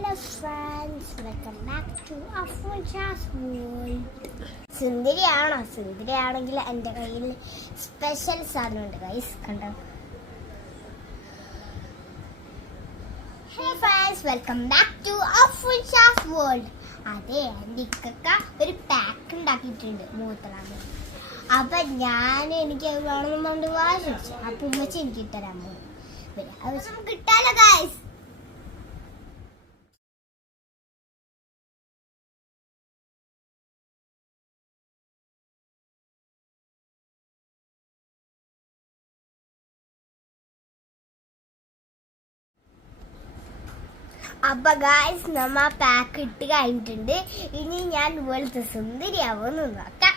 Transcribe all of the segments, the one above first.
Hello friends, welcome back to Afuncha's World. സുന്ദരിയാണോ? സുന്ദരിയാണെങ്കിൽ എൻ്റെ കയ്യിൽ special സാധനമുണ്ട് ഗൈസ്, കണ്ടോ? Hey friends, welcome back to Afuncha's World. അതെ, എൻ്റെ ഇക്കക്ക ഒരു പാക്ക് ഉണ്ടാക്കിയിട്ടുണ്ട് മൂത്തളാണ്. അപ്പൊ എനിക്ക് വേണമെന്നുണ്ട് വാശിച്ചു. അപ്പൊ ഉമ്മച്ചി എനിക്ക് തരാൻ പോകും. കിട്ടാലോ ഗൈസ്. അപ്പൊ ഗായ്സ്, നമ്മ പാക്ക് ഇട്ട് കഴിഞ്ഞിട്ടുണ്ട്. ഇനി ഞാൻ ഇതുപോലത്തെ സുന്ദരിയാവുമെന്ന് നോക്കാം.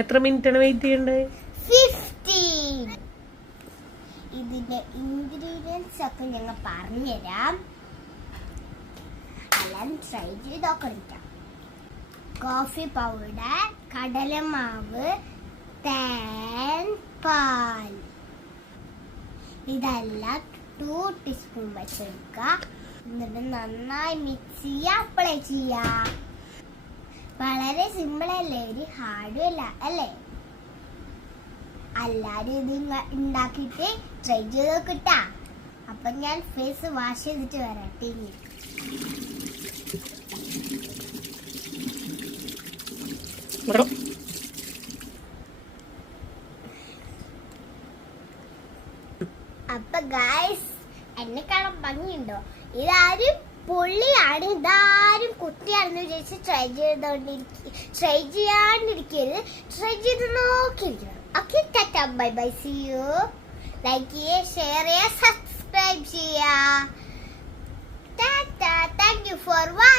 എത്ര മിനിറ്റാണ് വെയിറ്റ് ചെയ്യേണ്ടത്? 15. ഇതിന്റെ ഇൻഗ്രീഡിയൻസ് ഒക്കെ ഞങ്ങൾ പറഞ്ഞുതരാം. എല്ലാം ട്രൈ ചെയ്ത് നോക്കാം. കോഫി പൗഡർ, കടലമാവ്, തേൻ, പാൽ, ഇതെല്ലാം 2 ടീസ്പൂൺ വെച്ചെടുക്കുക. എന്നിട്ട് നന്നായി മിക്സ് ചെയ്യുക, അപ്ലൈ ചെയ്യുക. വളരെ സിമ്പിൾ അല്ലേ, ഒരു ഹാർഡും അല്ല അല്ലേ? എല്ലാരും ഇത് ഉണ്ടാക്കിയിട്ട് ട്രൈ ചെയ്ത് നോക്കിട്ടാ. അപ്പൊ ഞാൻ ഫേസ് വാഷ് ചെയ്തിട്ട് വരാം. അപ്പൊ ഗായ്സ്, എന്നെ കാണാൻ ഭംഗിയുണ്ടോ? ഇതാരും പൊള്ളിയാണ്, ഇതാരും കുത്തിയാണെന്ന് വിചാരിച്ച് ട്രൈ ചെയ്യാണ്ടിരിക്കരുത്. ട്രൈ ചെയ്ത് നോക്കിയിരിക്കണം. Okay, tata, bye bye, see you. Like ചെയ്യുക, ഷെയർ ചെയ്യുക, സബ്സ്ക്രൈബ് ചെയ്യുക. Tata, thank you for watching.